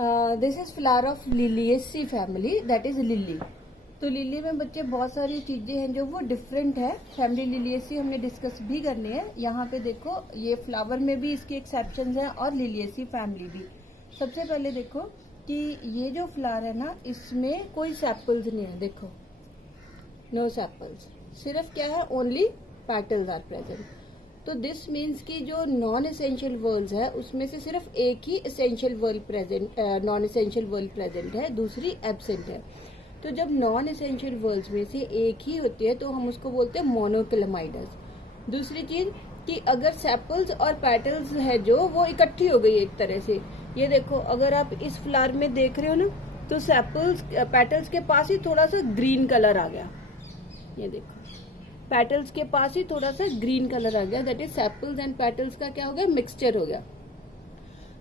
This is flower of Liliaceae family, that is lily. तो lily में बच्चे बहुत सारी चीजें हैं जो वो डिफरेंट है। फैमिली लिलिएसी हमने डिस्कस भी करनी है। यहाँ पे देखो ये फ्लावर में भी इसके एक्सेप्शंस हैं और लिलिएसी फैमिली भी। सबसे पहले देखो कि ये जो फ्लावर है ना, इसमें कोई सेपल्स नहीं है। देखो नो सेपल्स, सिर्फ क्या है, ओनली पेटल्स आर प्रेजेंट। तो दिस मीन्स कि जो नॉन एसेंशियल वर्ल्स है उसमें से सिर्फ एक ही essential whorl present, non essential whorl present है, दूसरी एब्सेंट है। तो जब नॉन एसेंशियल वर्ल्स में से एक ही होती है तो हम उसको बोलते हैं मोनोक्लेमाइडस। दूसरी चीज कि अगर सेपल्स और पेटल्स है जो वो इकट्ठी हो गई एक तरह से। ये देखो अगर आप इस फ्लावर में देख रहे हो ना, तो सेपल्स पेटल्स के पास ही थोड़ा सा ग्रीन कलर आ गया। ये देखो पेटल्स के पास ही थोड़ा सा ग्रीन कलर आ गया, that is sepals and petals का क्या हो गया, मिक्सचर हो गया।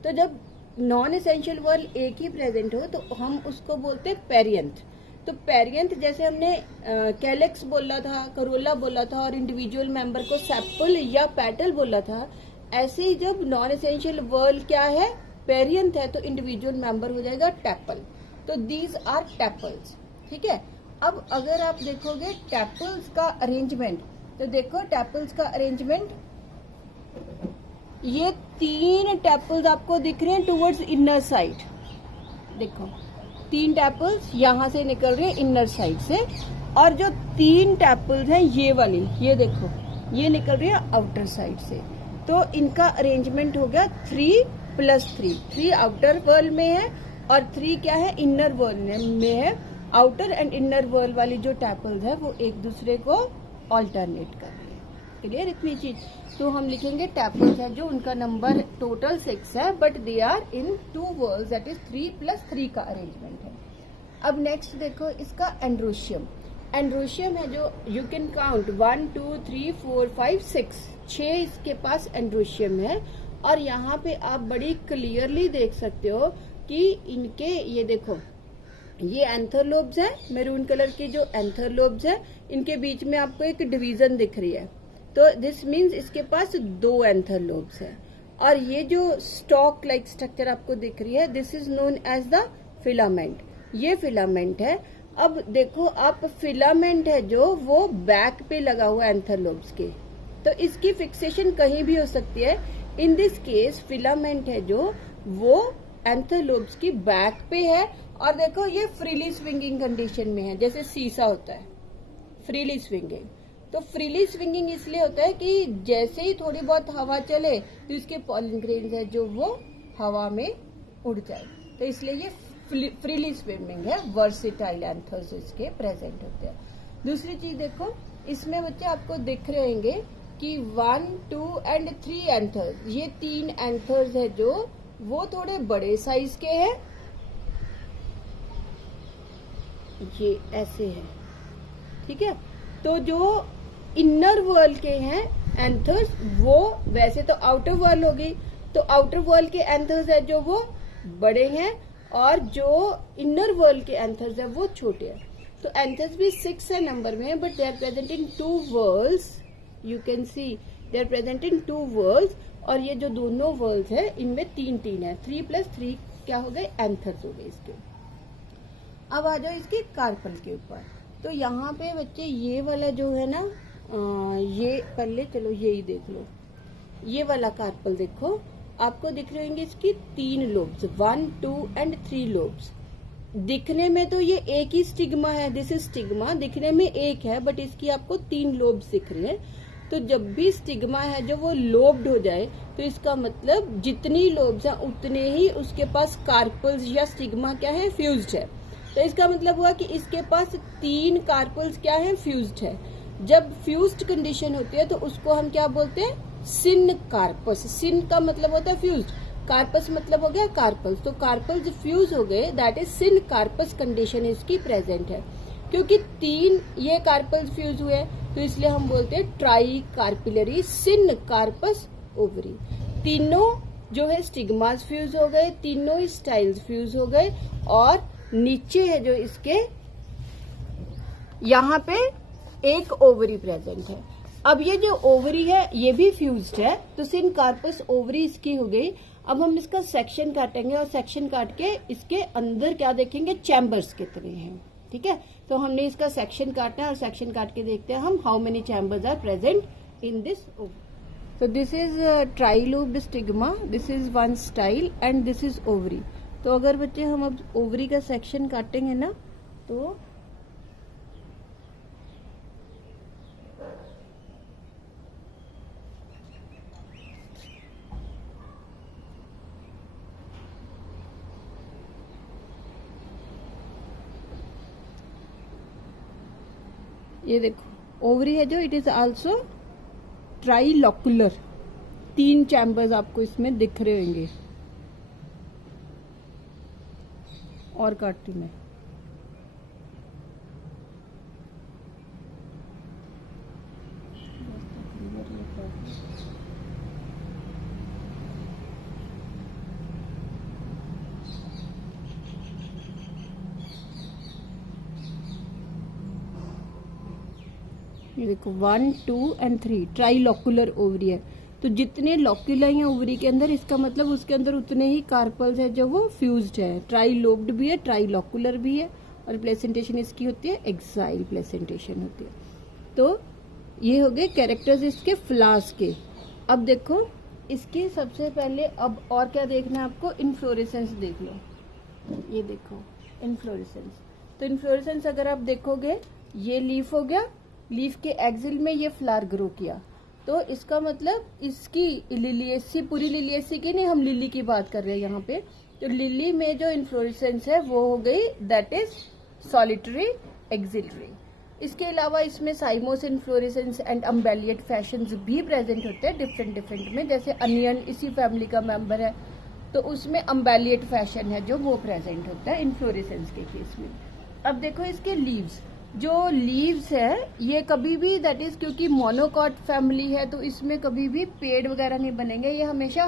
तो जब नॉन एसेंशियल वर्ल्ड एक ही प्रेजेंट हो तो हम उसको बोलते हैं पेरियंथ। तो पेरियंथ जैसे हमने कैलेक्स बोला था, करोला बोला था और इंडिविजुअल मेंबर को सेपल या पेटल बोला था, ऐसे ही जब नॉन एसेंशियल वर्ल्ड क्या है, पेरियंथ है, तो इंडिविजुअल मेंबर हो जाएगा टेपल। तो दीज आर टेपल्स, ठीक है। अब अगर आप देखोगे टेपल्स का अरेंजमेंट, तो देखो टेपल्स का अरेंजमेंट, ये 3 टेपल्स आपको दिख रहे हैं टुवर्ड्स इनर साइड। देखो 3 टेपल्स यहां से निकल रहे हैं इनर साइड से, और जो 3 टेपल्स हैं ये वाली, ये देखो ये निकल रही है आउटर साइड से। तो इनका अरेंजमेंट हो गया 3+3। 3 आउटर वर्ल्ड में है और 3 क्या है, इनर वर्ल्ड में है। आउटर एंड इनर वर्ल्ड वाली जो टेपल्स है वो एक दूसरे को ऑल्टरनेट कर रही है। क्लियर इतनी चीज। तो हम लिखेंगे टेपल्स है जो उनका नंबर टोटल 6 है, but they are in 2 whorls, that is 3+3 का अरेंजमेंट है। अब नेक्स्ट देखो इसका एंड्रोशियम। एंड्रोशियम है जो यू कैन काउंट 1 2 3 4 5 6 इसके पास एंड्रोशियम है। और यहाँ पे आप बड़ी क्लियरली देख सकते हो कि इनके, ये देखो ये एंथर लोब्स है, मैरून कलर की जो एंथर लोब्स है, इनके बीच में आपको एक डिवीजन दिख रही है। तो दिस मीन्स इसके पास 2 एंथर लोब्स है। और ये जो स्टॉक लाइक स्ट्रक्चर आपको दिख रही है, this is known as the filament. ये फिलामेंट है। अब देखो आप, फिलामेंट है जो वो बैक पे लगा हुआ है एंथर लोब्स के, तो इसकी फिक्सेशन कहीं भी हो सकती है। इन दिस केस फिलामेंट है जो वो एंथर लोब्स की बैक पे है। और देखो ये फ्रीली स्विंगिंग कंडीशन में है, जैसे सीसा होता है फ्रीली स्विंगिंग। तो फ्रीली स्विंगिंग इसलिए होता है कि जैसे ही थोड़ी बहुत हवा चले तो इसके पॉलन ग्रेन्स है जो वो हवा में उड़ जाए, तो इसलिए ये फ्रीली स्विमिंग है। वर्सिटाइल एंथर्स इसके प्रेजेंट होते हैं। दूसरी चीज देखो, इसमें बच्चे आपको दिख रहे होंगे कि 1 2 एंड 3 एंथर्स, ये 3 एंथर्स है जो वो थोड़े बड़े साइज के हैं, ये ऐसे है, ठीक है। तो जो इनर वर्ल्ड के हैं एंथर्स, वो वैसे तो आउटर वर्ल्ड हो गई, तो आउटर वर्ल्ड के एंथर्स है जो वो बड़े हैं और जो इनर वर्ल्ड के एंथर्स है वो छोटे हैं। तो एंथर्स भी 6 है नंबर में, but they are present in 2 whorls. You can see they are present in 2 whorls. और ये जो दोनों वर्ल्ड्स है इनमें 3 है, 3+3 क्या हो गए, एंथर्स हो गए इसके। अब आ जाओ इसके कार्पल के ऊपर। तो यहाँ पे बच्चे ये वाला जो है ना, ये पहले चलो यही देख लो, ये वाला कार्पल देखो, आपको दिख रहे होंगे इसकी 3 लोब्स, 1 2 एंड 3 लोब्स। दिखने में तो ये एक ही स्टिग्मा है, दिस इज स्टिग्मा, दिखने में एक है, बट इसकी आपको 3 लोब्स दिख रहे हैं। तो जब भी स्टिग्मा है जो वो लोब्ड हो जाए, तो इसका मतलब जितनी लोब्स हैं उतने ही उसके पास कार्पल्स या स्टिग्मा क्या है, फ्यूज्ड है। तो इसका मतलब हुआ कि इसके पास 3 कार्पल्स क्या है, फ्यूज्ड है। जब फ्यूज्ड कंडीशन होती है तो उसको हम क्या बोलते हैं, सिन कार्पस। सिन का मतलब होता है फ्यूज्ड, कार्पस मतलब हो गया कार्पल्स। तो कार्पल्स फ्यूज हो गए, that is syncarpous condition इसकी प्रेजेंट है। क्योंकि 3 ये कार्पल्स फ्यूज हुए तो इसलिए हम बोलते हैं ट्राई कार्पिलरी सिन कार्पस ओवरी। तीनों जो है स्टिग्मास फ्यूज हो गए, तीनों स्टाइल्स फ्यूज हो गए, और नीचे है जो इसके यहाँ पे एक ओवरी प्रेजेंट है। अब ये जो ओवरी है ये भी फ्यूज्ड है, तो सिन कार्पस ओवरी इसकी हो गई। अब हम इसका सेक्शन काटेंगे और सेक्शन काट के इसके अंदर क्या देखेंगे, चैम्बर्स कितने हैं। ठीक है, तो हमने इसका सेक्शन काटना है और सेक्शन काट के देखते हैं हम how many chambers are present in this ovary. So this is trilobe stigma, this is one style and this is ovary। तो अगर बच्चे हम अब ओवरी का सेक्शन काटेंगे ना, तो ये देखो ओवरी है जो, it is also trilocular. 3 chambers आपको इसमें दिख रहे होंगे। और काटती मैं, ये देखो 1 2 एंड 3 ट्राइलॉकुलर ओवरी है। तो जितने लॉक्यूला हैं ओवरी के अंदर, इसका मतलब उसके अंदर उतने ही कार्पल्स है जो वो फ्यूज्ड है। ट्राइलोब्ड भी है, ट्राइलॉकुलर भी है, और प्लेसेंटेशन इसकी होती है एक्साइल प्लेसेंटेशन होती है। तो ये हो गए कैरेक्टर्स इसके फ्लास के। अब देखो इसकी सबसे पहले, अब और क्या देखना है आपको, इन्फ्लोरेसेंस देख लो। ये देखो इन्फ्लोरेसेंस। तो इन्फ्लोरेसेंस अगर आप देखोगे, ये लीफ हो गया, लीफ के एक्सिल में ये फ्लावर ग्रो किया, तो इसका मतलब इसकी लिलिएसी, पूरी लिलिएसी की नहीं, हम लिली की बात कर रहे हैं यहाँ पे। तो लिली में जो इन्फ्लोरेसेंस है वो हो गई दैट इज सॉलिटरी एक्सिलरी। इसके अलावा इसमें साइमोस इन्फ्लोरेसेंस एंड अम्बेलिएट फैशंस भी प्रेजेंट होते हैं डिफरेंट में। जैसे अनियन इसी फैमिली का मेंबर है, तो उसमें अम्बेलिएट फैशन है जो वो प्रेजेंट होता है इन्फ्लोरेसेंस के केस में। अब देखो इसके लीव्स, जो लीव्स है ये कभी भी दैट इज, क्योंकि मोनोकॉट फैमिली है तो इसमें कभी भी पेड़ वगैरह नहीं बनेंगे, ये हमेशा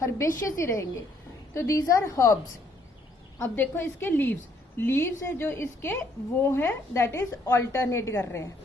हर्बेशियस ही रहेंगे। तो दीज आर हर्ब्स। अब देखो इसके लीव्स, लीव्स है जो इसके वो है दैट इज ऑल्टरनेट कर रहे हैं।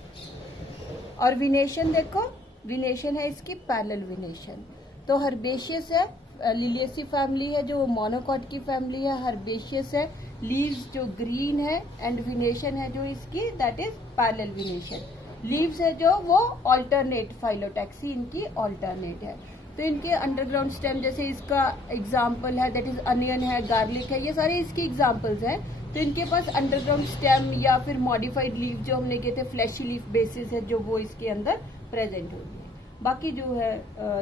और विनेशन देखो, विनेशन है इसकी पैरेलल विनेशन। तो हर्बेशियस है, लिलिएसी फैमिली है जो मोनोकॉट की फैमिली है, हर्बेशियस है, लीव्स जो ग्रीन है, एंड विनेशन है जो इसकी दैट इज पैरेलल विनेशन। लीव्स है जो वो ऑल्टरनेट, फाइलोटैक्सी इनकी ऑल्टरनेट है। तो इनके अंडरग्राउंड स्टेम, जैसे इसका एग्जाम्पल है दैट इज अनियन है, गार्लिक है, ये सारे इसकी एग्जाम्पल्स हैं। तो इनके पास अंडरग्राउंड स्टेम या फिर मॉडिफाइड लीफ जो हमने कहे थे फ्लैशी लीफ बेसिस है जो वो इसके अंदर प्रेजेंट होगी। बाकी जो है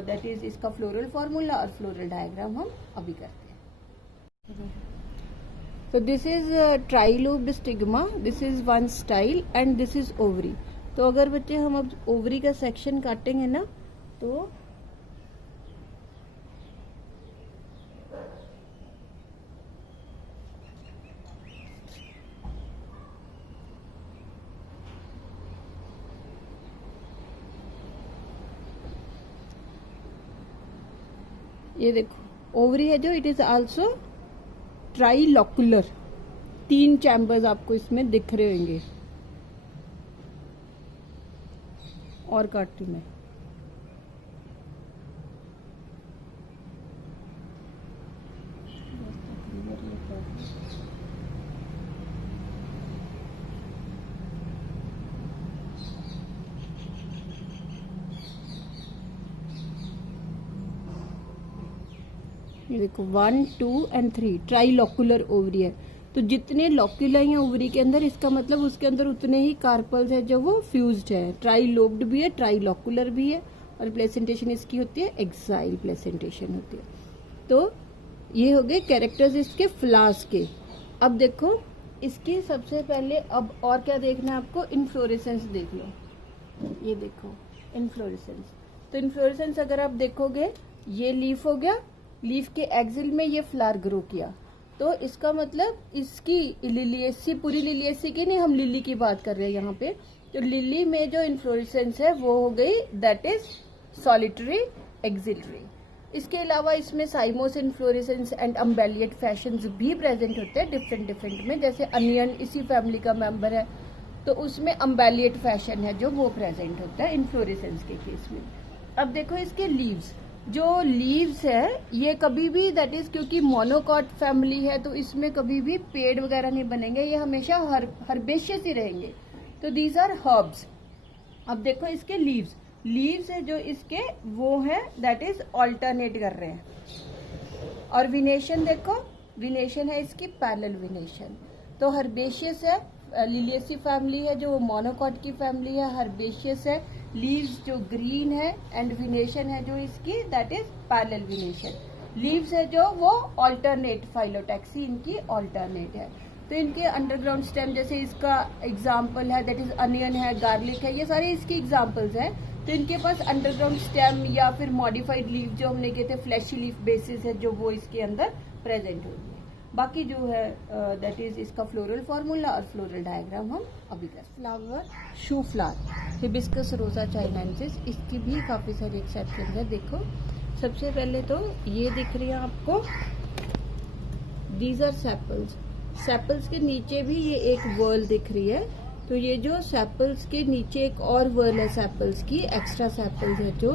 दैट इज इसका फ्लोरल फॉर्मूला और फ्लोरल डायग्राम हम अभी करते हैं। So this is trilobe stigma, this is one style and this is ovary। तो अगर बच्चे हम अब ओवरी का सेक्शन काटेंगे ना, तो ये देखो ओवरी है जो, it is also trilocular. 3 chambers आपको इसमें दिख रहे होंगे। और काटती मैं, ये देखो 1 2 एंड 3 ट्राइलॉकुलर ओवरी है। तो जितने लॉक्यूला हैं ओवरी के अंदर, इसका मतलब उसके अंदर उतने ही कार्पल्स है जो वो फ्यूज्ड है। ट्राइलोब्ड भी है, ट्राइलॉकुलर भी है, और प्लेसेंटेशन इसकी होती है एक्साइल प्लेसेंटेशन होती है। तो ये हो गए कैरेक्टर्स इसके फ्लास के। अब देखो इसकी सबसे पहले, अब और क्या देखना है आपको, इन्फ्लोरेसेंस देख लो। ये देखो इन्फ्लोरेसेंस। तो इन्फ्लोरेसेंस अगर आप देखोगे, ये लीफ हो गया, लीफ के एक्सिल में ये फ्लावर ग्रो किया, तो इसका मतलब इसकी लिलिएसी, पूरी लिलिएसी की नहीं, हम लिली की बात कर रहे हैं यहाँ पे। तो लिली में जो इन्फ्लोरेसेंस है वो हो गई दैट इज सॉलिटरी एक्सिलरी। इसके अलावा इसमें साइमोस इन्फ्लोरेसेंस एंड अम्बेलिएट फैशंस भी प्रेजेंट होते हैं डिफरेंट में। जैसे अनियन इसी फैमिली का मेंबर है, तो उसमें अम्बेलिएट फैशन है जो वो प्रेजेंट होता है इन्फ्लोरेसेंस के केस में। अब देखो इसके लीव्स, जो लीव्स है ये कभी भी दैट इज क्योंकि मोनोकॉट फैमिली है तो इसमें कभी भी पेड़ वगैरह नहीं बनेंगे, ये हमेशा हर्बेशियस ही रहेंगे। तो दीज आर हर्ब्स। अब देखो इसके लीव्स है जो इसके वो है दैट इज ऑल्टरनेट कर रहे हैं। और विनेशन देखो, विनेशन है इसकी पैरेलल विनेशन। तो हर्बेशियस है, लिलियसी फैमिली है जो मोनोकॉट की फैमिली है, हर्बेशियस है, लीव्स जो ग्रीन है, एंड विनेशन है जो इसकी दैट इज पैरेलल विनेशन। लीव्स है जो वो ऑल्टरनेट, फाइलोटैक्सी इनकी ऑल्टरनेट है। तो इनके अंडरग्राउंड स्टेम जैसे इसका एग्जाम्पल है दैट इज अनियन है, गार्लिक है, ये सारे इसकी एग्जाम्पल्स हैं। तो इनके पास अंडरग्राउंड स्टेम या फिर मॉडिफाइड लीफ जो हमने कहे थे फ्लैशी लीफ बेसिस है जो वो इसके अंदर प्रेजेंट होगी। बाकी जो है दैट इज इसका फ्लोरल फॉर्मूला और फ्लोरल डायग्राम हम अभी कर। फ्लावर, शू फ्लावर, हिबिस्कस रोजा चाइनेंसिस, इसकी भी काफी सारी एक्सेप्शन है। देखो सबसे पहले तो ये दिख रही है आपको, दीज आर सेपल्स। सेपल्स के नीचे भी ये एक वर्ल दिख रही है। तो ये जो सेपल्स के नीचे एक और वर्ल है सेपल्स की, एक्स्ट्रा सेपल्स है जो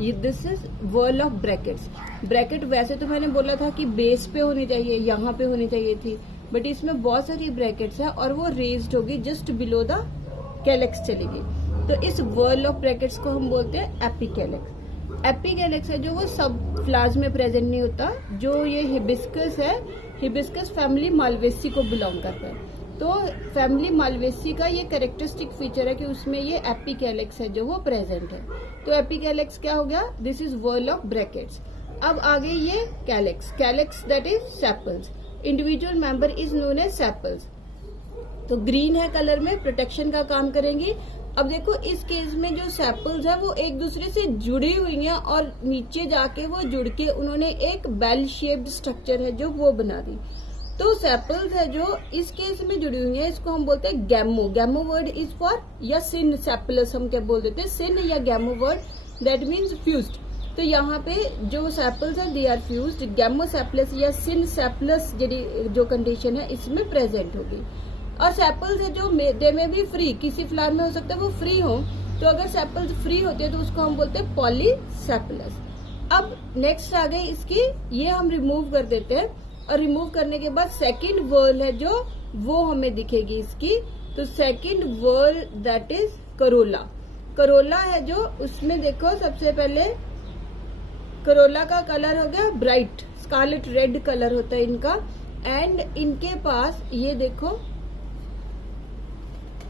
ये, this is whorl of bracts. Bract वैसे तो मैंने बोला था कि बेस पे होनी चाहिए, यहाँ पे होनी चाहिए थी, बट इसमें बहुत सारी ब्रैकेट्स है और वो रेज्ड होगी जस्ट बिलो द कैलेक्स चलेगी। तो इस वर्ल ऑफ ब्रैकेट्स को हम बोलते हैं एपिकैलेक्स। एपिकैलेक्स है जो वो सब फ्लावर्स में प्रेजेंट नहीं होता। जो ये हिबिस्कस है, हिबिस्कस फैमिली मालवेसी को बिलोंग करता है। तो फैमिली मालवेसी का ये कैरेक्टरिस्टिक फीचर है कि उसमें ये एपिकैलेक्स है जो वो प्रेजेंट है। तो एपिकैलेक्स क्या हो गया, this is whorl of bracts. अब आगे ये calyx, calyx that is sepals, individual member is known as sepals. तो ग्रीन है कलर में, प्रोटेक्शन का काम करेंगी। अब देखो इस केस में जो सेपल्स है वो एक दूसरे से जुड़ी हुई हैं और नीचे जाके वो जुड़ के उन्होंने एक बेल शेप्ड स्ट्रक्चर है जो वो बना दी। तो सेपल्स है जो इस केस में जुड़ी हुई है, इसको हम बोलते हैं गैमो। गैमो वर्ड इज फॉर, या सिन सेपलस हम क्या बोल देते हैं, सिन या गैमो वर्ड दैट मीन्स फ्यूज्ड। तो यहाँ पे जो सेपल्स है दे आर फ्यूज्ड, गैमो सेपलस या सिन सेपलस जो कंडीशन है इसमें प्रेजेंट होगी। और सेपल्स है जो दे में भी फ्री, किसी फ्लावर में हो सकता है वो फ्री हो। तो अगर सेपल्स फ्री होते हैं तो उसको हम बोलते हैं पॉलीसेपलस। अब नेक्स्ट आ गई इसकी, ये हम रिमूव कर देते हैं और रिमूव करने के बाद सेकंड वर्ल है जो वो हमें दिखेगी इसकी। तो second whorl that is corolla. Corolla है जो उसमें देखो सबसे पहले करोला का कलर हो गया ब्राइट स्कारलेट रेड कलर होता है इनका। एंड इनके पास ये देखो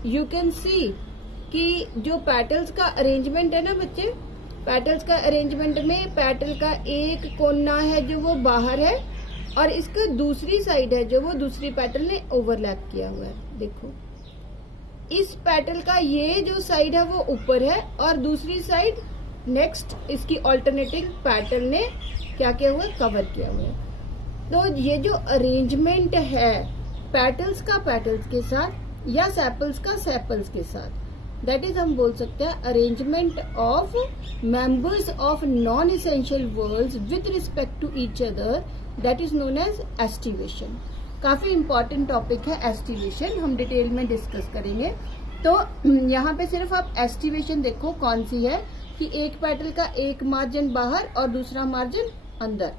यू कैन सी कि जो पेटल्स का अरेंजमेंट है ना बच्चे, पेटल्स का अरेंजमेंट में पेटल का एक कोना है जो वो बाहर है और इसका दूसरी साइड है जो वो दूसरी पेटल ने ओवरलैप किया हुआ है। देखो इस पेटल का ये जो साइड है वो ऊपर है और दूसरी साइड नेक्स्ट इसकी ऑल्टरनेटिंग पेटल ने क्या किया हुआ है, कवर किया हुआ है। तो ये जो अरेंजमेंट है पेटल्स का पेटल्स के साथ या सेपल्स का सेपल्स के साथ, दैट इज हम बोल सकते हैं arrangement of members of non essential whorls with respect to each other, that is known as aestivation. काफी इंपॉर्टेंट टॉपिक है एस्टिवेशन, हम डिटेल में डिस्कस करेंगे। तो यहाँ पे सिर्फ आप एस्टिवेशन देखो कौन सी है कि एक पेटल का एक मार्जिन बाहर और दूसरा मार्जिन अंदर,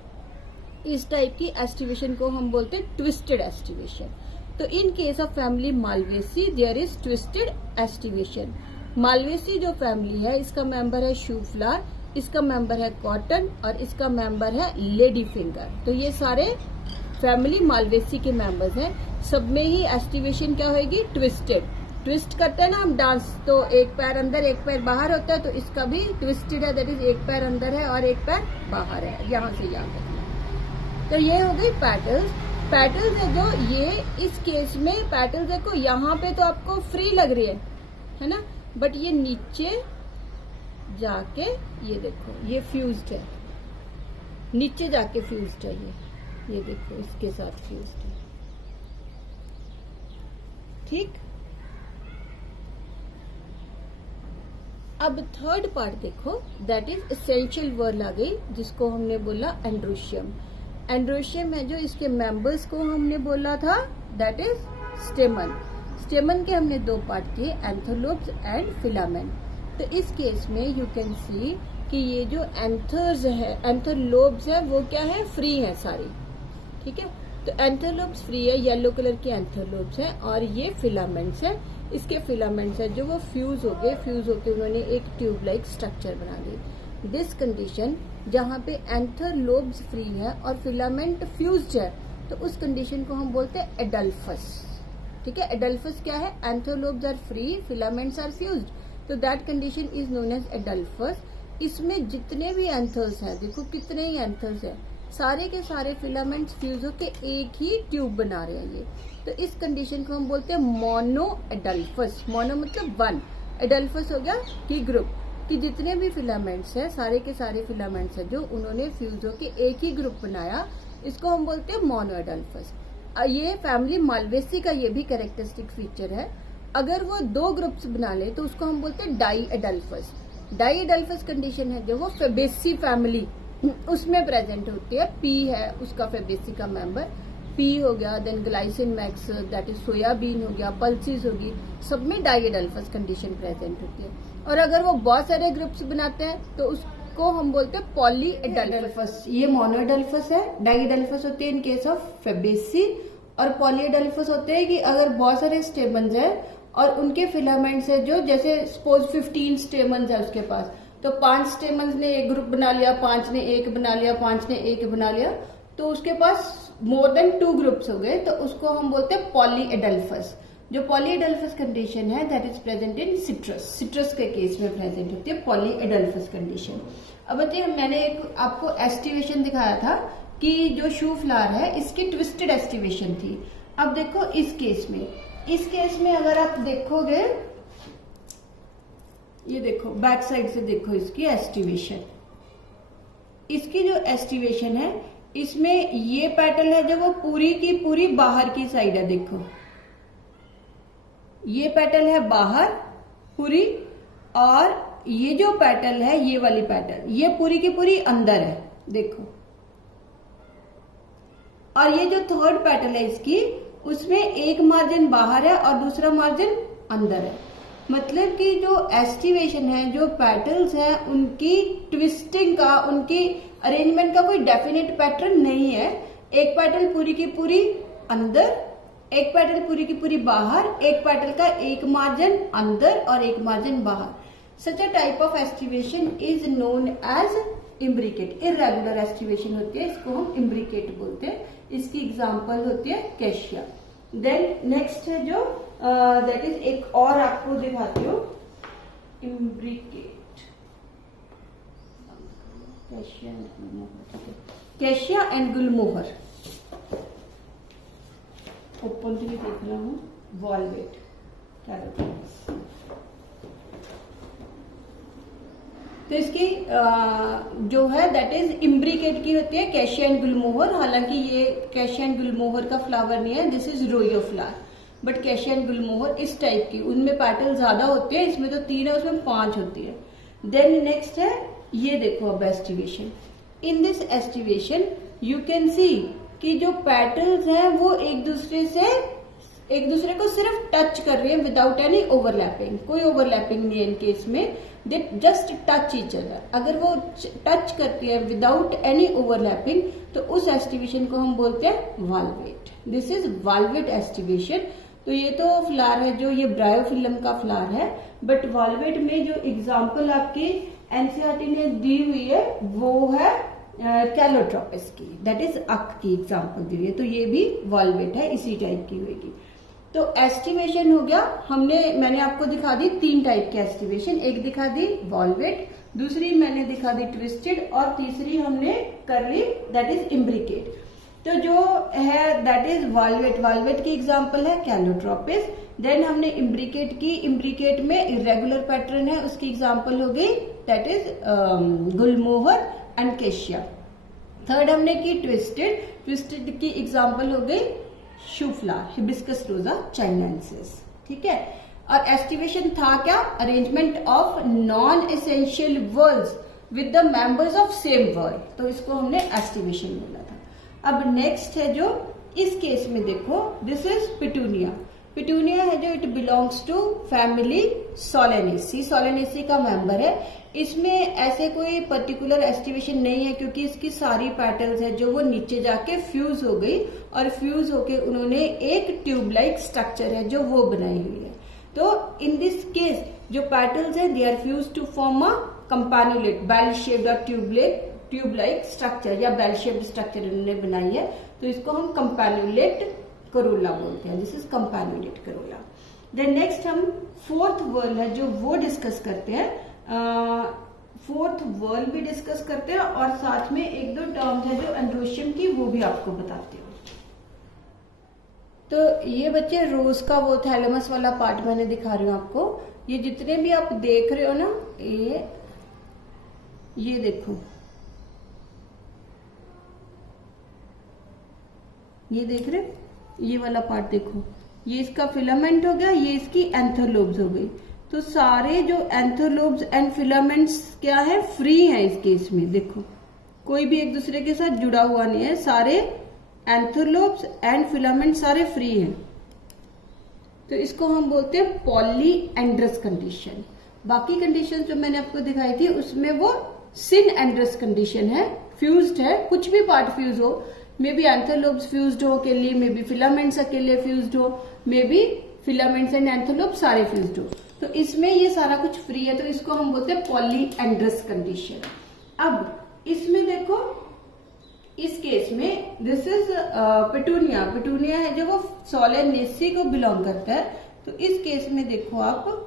इस टाइप की एस्टिवेशन को हम बोलते हैं ट्विस्टेड एस्टिवेशन। तो in case of family Malvaceae there is twisted aestivation. Malvaceae जो फैमिली है इसका मेंबर है शू फ्लावर, इसका मेंबर है कॉटन और इसका मेंबर है लेडी फिंगर। तो ये सारे फैमिली मालवेसी के मेंबर्स हैं। सब में ही एस्टिवेशन क्या होगी, ट्विस्टेड। ट्विस्ट करते हैं ना हम डांस, तो एक पैर अंदर एक पैर बाहर होता है, तो इसका भी ट्विस्टेड है, दैट इज एक पैर अंदर है और एक पैर बाहर है, यहाँ से यहाँ तक। तो ये हो गई पेटल्स। पेटल्स है जो ये इस केस में पेटल्स देखो यहाँ पे तो आपको फ्री लग रही है ना, बट ये नीचे जाके ये देखो ये फ्यूज्ड है, नीचे जाके फ्यूज्ड है, ये देखो इसके साथ फ्यूज्ड है। ठीक, अब थर्ड पार्ट देखो दैट इज एसेंशियल वर्ल आ गई जिसको हमने बोला एंड्रोशियम। एंड्रोशियम है जो इसके मेंबर्स को हमने बोला था दैट इज स्टेमन। स्टेमन के हमने दो पार्ट किए, एंथोलोब्स एंड फिलामेंट। तो इस केस में यू कैन सी कि ये जो एंथर्स है, एंथोलोब्स है, वो क्या है, फ्री है सारी, ठीक है। तो एंथोलोब्स फ्री है, येलो कलर की एंथोलोब्स है, और ये फिलामेंट्स है, इसके फिलामेंट्स है जो वो फ्यूज हो गए, फ्यूज होकर उन्होंने एक ट्यूब लाइक स्ट्रक्चर बना दी। दिस कंडीशन जहाँ पे एंथोलोब्स फ्री है और फिलामेंट फ्यूज्ड है, तो उस कंडीशन को हम बोलते हैं एडल्फस, ठीक है। एडल्फस क्या है, anther lobes are free, filaments are fused, तो that condition is known as adelphous. इसमें जितने भी एंथर्स हैं, देखो कितने ही एंथर्स हैं, सारे के सारे फिलामेंट्स फ्यूज होके एक ही ट्यूब बना रहे हैं ये, तो इस कंडीशन को हम बोलते हैं मोनो एडल्फस। मोनो मतलब वन, एडल्फस हो गया कि ग्रुप, कि जितने भी फिलामेंट्स हैं, सारे के सारे फिलामेंट्स हैं जो उन्होंने फ्यूज होके एक ही ग्रुप बनाया, इसको हम बोलते हैं मोनो एडल्फस। ये फैमिली मालवेसी का ये भी कैरेक्टरिस्टिक फीचर है। अगर वो दो ग्रुप्स बना ले तो उसको हम बोलते हैं diadelphous. Diadelphous condition है जो वो फेबेसी फैमिली उसमें प्रेजेंट होती है। पी है उसका फेबेसी का मेंबर, पी हो गया, then Glycine max that is soybean हो गया, पल्सिस होगी, सब में डाई एडल्फस कंडीशन प्रेजेंट होती है। और अगर वो बहुत सारे ग्रुप्स बनाते हैं तो उसको हम बोलते हैं पॉली एडल्फस। ये मोनो एडल्फस है, डाई एडल्फस होती है इन केस ऑफ फेबेसी, और पॉली एडल्फस होते हैं कि अगर बहुत सारे स्टेमन्स हैं और उनके फिलामेंट्स है जो, जैसे सपोज 15 स्टेमन्स है उसके पास, तो 5 स्टेमन्स ने एक ग्रुप बना लिया, 5 ने एक बना लिया, 5 ने एक बना लिया, तो उसके पास मोर देन 2 ग्रुप्स हो गए, तो उसको हम बोलते हैं पॉली एडल्फस। जो पॉली एडल्फस कंडीशन है that is present in citrus, citrus के केस में प्रेजेंट होती है पॉली एडल्फस कंडीशन। अब बताइए, मैंने एक आपको एस्टिवेशन दिखाया था कि जो शू फ्लावर है इसकी ट्विस्टेड एस्टिवेशन थी। अब देखो इस केस में अगर आप देखोगे, ये देखो बैक साइड से देखो इसकी एस्टिवेशन, इसकी जो एस्टिवेशन है इसमें ये पेटल है जो वो पूरी की पूरी बाहर की साइड है, देखो ये पेटल है बाहर पूरी, और ये जो पेटल है ये वाली पेटल ये पूरी की पूरी अंदर है, देखो। और ये जो थर्ड पेटल है इसकी, उसमें एक मार्जिन बाहर है और दूसरा मार्जिन अंदर है। मतलब कि जो एस्टिवेशन है, जो पेटल्स हैं, उनकी ट्विस्टिंग का, उनकी अरेंजमेंट का कोई डेफिनेट पैटर्न नहीं है। एक पेटल पूरी की पूरी अंदर, एक पेटल पूरी की पूरी बाहर, एक पेटल का एक मार्जिन अंदर और एक मार्जिन बाहर। Such a type of aestivation is known as imbricate. Irregular aestivation होती है, इसको हम इम्ब्रिकेट बोलते हैं। इसकी एग्जांपल होती है कैशिया। देन नेक्स्ट है जो दैट इज, एक और आपको दिखाती हूँ, imbricate, cassia and Gulmohar. Open भी देख रहा हूँ, वॉलवेट कैरोटिनस। तो इसकी जो है दैट इज इम्ब्रिकेट की होती है कैशिया एंड गुलमोहर। हालांकि ये कैशिया एंड गुलमोहर का फ्लावर नहीं है, this is royal flower, but cassia and gulmohar इस टाइप की, उनमें पेटल ज्यादा होते हैं, इसमें तो 3 है, उसमें 5 होती है। देन नेक्स्ट है, ये देखो अब aestivation. In this aestivation you can सी कि जो पेटल्स हैं वो एक दूसरे को सिर्फ टच कर रहे हैं विदाउट एनी ओवरलैपिंग। कोई ओवरलैपिंग नहीं है इनके, इसमें they just touch each other. अगर वो टच करती है विदाउट एनी ओवरलैपिंग तो उस एस्टिवेशन को हम बोलते हैं valvate. This is valvate aestivation. तो ये तो फ्लावर है जो, ये ब्रायोफिलम का फ्लावर है, बट वाल्वेट में जो एग्जाम्पल आपकी एनसीईआरटी ने दी हुई है वो है कैलोट्रोपिस की, दैट इज अक की एग्जाम्पल दी हुई है। तो ये भी वाल्वेट है, इसी टाइप की होगी। तो एस्टिवेशन हो गया, मैंने आपको दिखा दी 3 टाइप की एस्टिवेशन। एक दिखा दी वाल्वेट, दूसरी मैंने दिखा दी ट्विस्टेड, और तीसरी हमने कर ली दैट इज इम्ब्रिकेट। तो जो है दैट इज वाल्वेट, वाल्वेट की एग्जांपल है कैलोट्रोपिस। देन हमने इम्ब्रिकेट की, इम्ब्रिकेट में इरेगुलर पैटर्न है, उसकी एग्जांपल हो गई that is Gulmohar and cassia. Third हमने की ट्विस्टेड, ट्विस्टेड की एग्जांपल हो गई शू फ्लावर, हिबिस्कस रोजा चाइनेंसिस, ठीक है। और एस्टिवेशन था क्या, arrangement of non essential words with the members of same word, तो इसको हमने एस्टिवेशन बोला था। अब नेक्स्ट है जो इस केस में देखो, दिस इज पिटूनिया। पिटूनिया है जो it belongs to family Solanaceae, Solanaceae का मेंबर है। इसमें ऐसे कोई पर्टिकुलर एस्टिमेशन नहीं है क्योंकि इसकी सारी पेटल्स है जो वो नीचे जाके फ्यूज हो गई और फ्यूज होके उन्होंने एक ट्यूब लाइक स्ट्रक्चर है जो वो बनाई हुई है। तो इन दिस केस जो पेटल्स है they are fuse to form a campanulate bell shaped और ट्यूब लाइक स्ट्रक्चर या बेल शेप्ड स्ट्रक्चर इन्होंने बनाई है, तो इसको हम कंपैन्युलेट करोला बोलते हैं। This is campanulate corolla. Then next हम फोर्थ वर्ल है जो वो डिस्कस करते हैं। फोर्थ वर्ल भी डिस्कस करते हैं और साथ में एक दो टर्म्स है जो एंड्रोशियम की वो भी आपको बताते हो। तो ये बच्चे रोज का वो थैलेमस वाला पार्ट मैंने दिखा रही हूँ आपको। ये जितने भी आप देख रहे हो ना, ये देखो, ये देख रहे हो, ये वाला पार्ट देखो, ये इसका फिलामेंट हो गया, ये इसकी एंथरलोब्स हो गई। तो सारे जो एंथरलोब्स एंड फिलामेंट्स क्या है, फ्री है इस केस में। देखो कोई भी एक दूसरे के साथ जुड़ा हुआ नहीं है, सारे एंथरलोब्स एंड फिलामेंट सारे फ्री हैं। तो इसको हम बोलते हैं पॉलीएंड्रस कंडीशन। बाकी कंडीशन जो मैंने आपको दिखाई थी उसमें वो सिनएंड्रस कंडीशन है, फ्यूज्ड है, कुछ भी पार्ट फ्यूज हो, मे बी एंथरलोब्स फ्यूज्ड हो अकेले, मे बी फिलामेंट्स अकेले फ्यूज्ड हो, मे बी फिलामेंट्स एंड एंथरलोब्स सारे फ्यूज्ड हो। तो इसमें ये सारा कुछ फ्री है, तो इसको हम बोलते हैं पॉलीएंड्रस कंडीशन। अब इसमें देखो, इस केस में दिस इज पिटूनिया, पिटूनिया है जो वो सोलेनेसी को बिलोंग करता है। तो इस केस में देखो आप,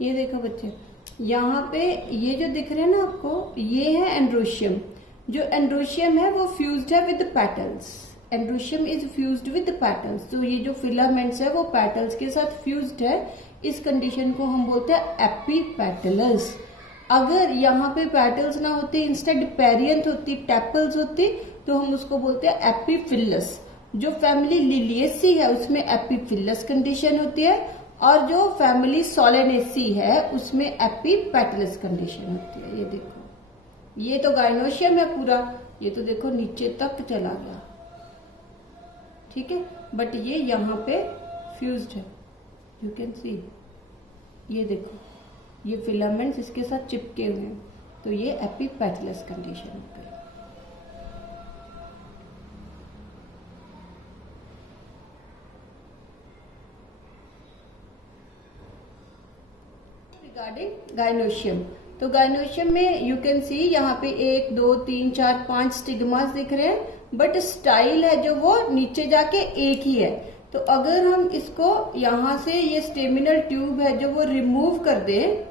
ये देखो बच्चे, यहाँ पे ये जो दिख रहे हैं ना आपको, ये है एंड्रोशियम। जो एंड्रोशियम है वो फ्यूज्ड है with petals, androecium is fused with petals. तो ये जो फिलामेंट्स है वो पेटल्स के साथ फ्यूज्ड है। इस कंडीशन को हम बोलते हैं एपीपेटलस। अगर यहाँ पे पेटल्स ना होती, इंस्टेड पेरियंथ होती, टेपल्स होती, तो हम उसको बोलते हैं एपीफिलस। जो फैमिली लिलिएसी है उसमें एपीफिलस कंडीशन होती है, और जो फैमिली सोलेनेसी है उसमें एपीपेटलस कंडीशन होती है। ये देखो, ये तो गाइनोशियम है पूरा, ये तो देखो नीचे तक चला गया, ठीक है, बट ये यहाँ पे फ्यूज्ड है, यू कैन सी। ये देखो, ये फिलामेंट्स इसके साथ चिपके हुए हैं, तो ये एपीपेटलस कंडीशन हो गई। रिगार्डिंग गाइनोशियम, तो गाइनोशियम में यू कैन सी यहाँ पे 1 2 3 4 5 स्टिग्मास दिख रहे हैं, बट स्टाइल है जो वो नीचे जाके एक ही है। तो अगर हम इसको यहां से, ये स्टेमिनल ट्यूब है जो वो रिमूव कर दें,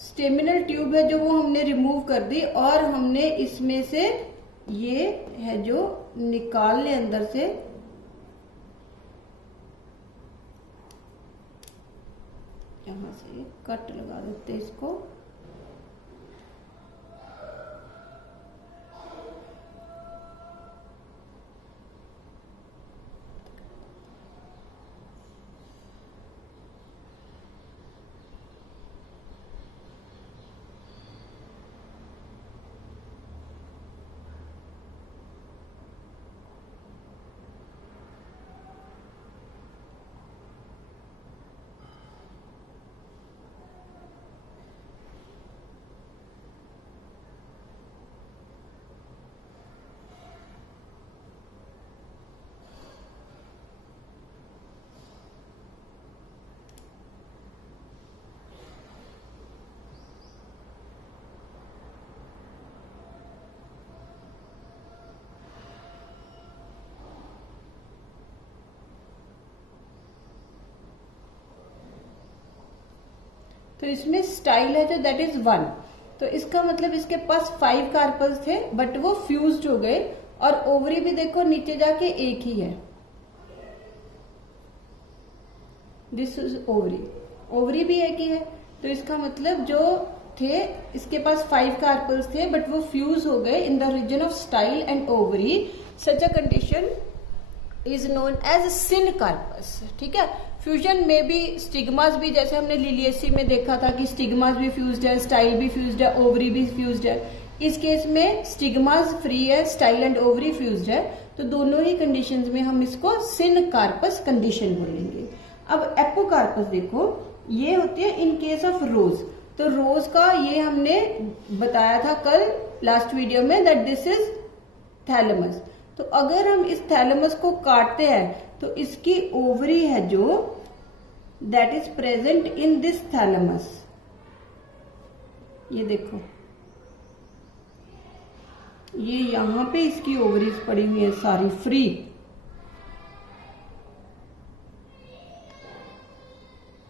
स्टेमिनल ट्यूब है जो वो हमने रिमूव कर दी, और हमने इसमें से ये है जो निकाल ले अंदर से, यहां से कट लगा देते हैं इसको। तो इसमें स्टाइल है जो दैट इज 1। तो इसका मतलब इसके पास 5 कार्पल्स थे बट वो फ्यूज्ड हो गए। और ओवरी भी देखो नीचे जाके एक ही है, दिस इज ओवरी, ओवरी भी एक ही है। तो इसका मतलब जो थे इसके पास 5 कार्पल्स थे बट वो फ्यूज हो गए in the region of style and ovary. Such a condition is known as syncarpous. ठीक है, फ्यूजन में भी स्टिग्मास भी, जैसे हमने लिलिएसी में देखा था कि स्टिग्मास भी फ्यूज्ड है, स्टाइल भी फ्यूज्ड है, ओवरी भी फ्यूज्ड है। इस केस में स्टिग्मास फ्री है, स्टाइल एंड ओवरी फ्यूज्ड है। तो दोनों ही कंडीशंस में हम इसको सिनकार्पस कंडीशन बोलेंगे। अब एपोकार्पस देखो, ये होती है इन केस ऑफ रोज। तो रोज का ये हमने बताया था कल लास्ट वीडियो में दैट दिस इज थैलेमस। तो अगर हम इस थैलेमस को काटते हैं तो इसकी ओवरी है जो that is present in this thalamus. ये देखो, ये यहां पे इसकी ओवरीज पड़ी हुई है सारी फ्री।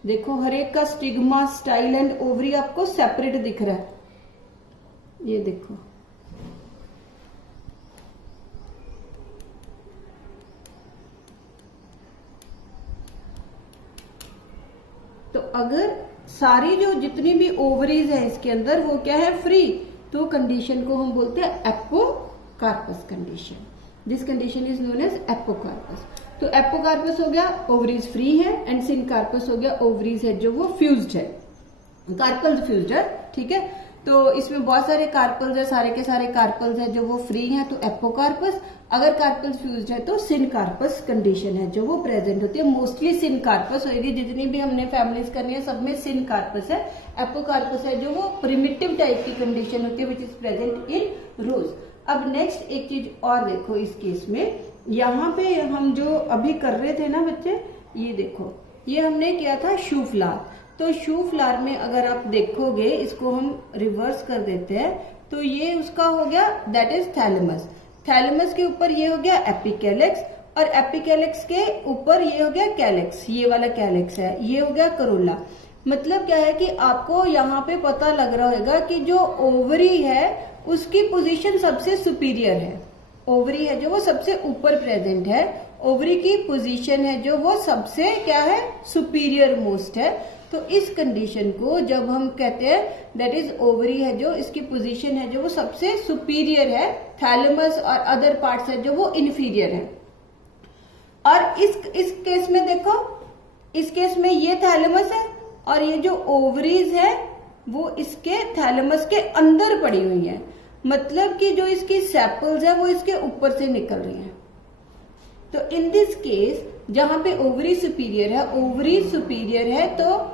देखो हर एक का स्टिग्मा, स्टाइल एंड ओवरी आपको सेपरेट दिख रहा है। ये देखो, तो अगर सारी जो जितनी भी ओवरीज है इसके अंदर वो क्या है, फ्री, तो कंडीशन को हम बोलते हैं apocarpous condition. This condition is known as apocarpous. तो एपोकार्पस हो गया ओवरीज फ्री है, एंड सिनकार्पस हो गया ओवरीज है जो वो फ्यूज्ड है, कार्पल्स फ्यूज्ड है। ठीक है, तो इसमें बहुत सारे कार्पल्स है, सारे के सारे कार्पल्स है जो वो फ्री हैं, तो एपोकार्पस। अगर कार्पल्स फ्यूज्ड है तो सिनकार्पस कंडीशन है जो वो प्रेजेंट होती है। मोस्टली सिनकार्पस होगी, जितनी भी हमने फैमिलीज करनी है सब में सिनकार्पस है। एपोकार्पस है जो वो प्रिमिटिव टाइप की कंडीशन होती है विच इज प्रेजेंट इन रोज। अब नेक्स्ट एक चीज और देखो, इस केस में यहाँ पे हम जो अभी कर रहे थे ना बच्चे, ये देखो, ये हमने किया था शू फ्लावर। तो शू फ्लावर में अगर आप देखोगे, इसको हम रिवर्स कर देते हैं, तो ये उसका हो गया दैट इज थैलेमस। थैलेमस के ऊपर ये हो गया एपिकैलिक्स, और एपिकैलिक्स के ऊपर ये हो गया कैलिक्स, ये वाला कैलिक्स है, ये हो गया करोला। मतलब क्या है कि आपको यहाँ पे पता लग रहा होगा कि जो ओवरी है उसकी पोजीशन सबसे सुपीरियर है। ओवरी है जो वो सबसे ऊपर प्रेजेंट है, ओवरी की पोजीशन है जो वो सबसे क्या है, सुपीरियर मोस्ट है। तो इस कंडीशन को जब हम कहते हैं दैट इज ओवरी है जो इसकी पोजीशन है जो वो सबसे सुपीरियर है, थैलेमस और अदर पार्ट्स है जो वो इन्फीरियर है। और इस केस में देखो, इस केस में ये थैलेमस है और ये जो ओवरीज है वो इसके थैलेमस के अंदर पड़ी हुई है। मतलब कि जो इसकी सेपल्स है वो इसके ऊपर से निकल रही हैं। तो इन दिस केस जहां पे ओवरी सुपीरियर है, ओवरी सुपीरियर है, तो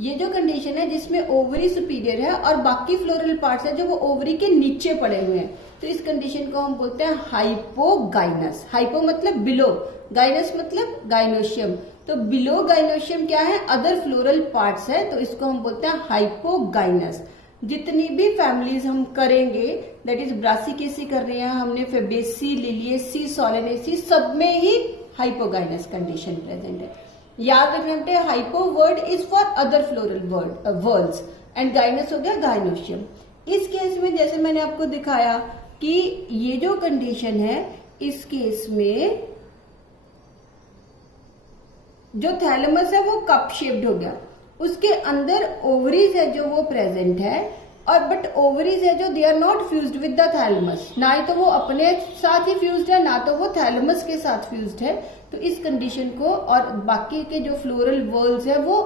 ये जो कंडीशन है जिसमें ओवरी सुपीरियर है और बाकी फ्लोरल पार्ट्स है जो वो ओवरी के नीचे पड़े हुए हैं, तो इस कंडीशन को हम बोलते हैं हाइपोगाइनस। हाइपो मतलब बिलो, गाइनस मतलब गाइनोशियम। तो बिलो गाइनोशियम क्या है, अदर फ्लोरल पार्ट्स है, तो इसको हम बोलते हैं हाइपोगाइनस। जितनी भी फैमिलीज हम करेंगे, दैट इज ब्रासिकेसी कर रहे हैं हमने, फेबेसी, लिलिएसी, सोलेनेसी, सब में ही हाइपोगाइनस कंडीशन प्रेजेंट है। याद रखना, hypo word is for other floral words and gynous हो गया गाइनोशियम। इस केस में जैसे मैंने आपको दिखाया कि ये जो कंडीशन है, इस केस में जो थैलेमस है वो कप शेप्ड हो गया, उसके अंदर ओवरीज है जो वो प्रेजेंट है, और बट ओवरीज है जो they are not fused with the thalamus, ना ही तो वो अपने साथ ही फ्यूज्ड है ना तो वो थैलेमस के साथ फ्यूज्ड है। तो इस कंडीशन को, और बाकी के जो फ्लोरल वर्ल्स है वो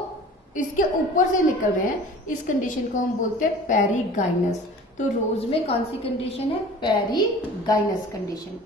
इसके ऊपर से निकल रहे हैं, इस कंडीशन को हम बोलते हैं पेरीगाइनस। तो रोज में कौन सी कंडीशन है, पेरीगाइनस कंडीशन।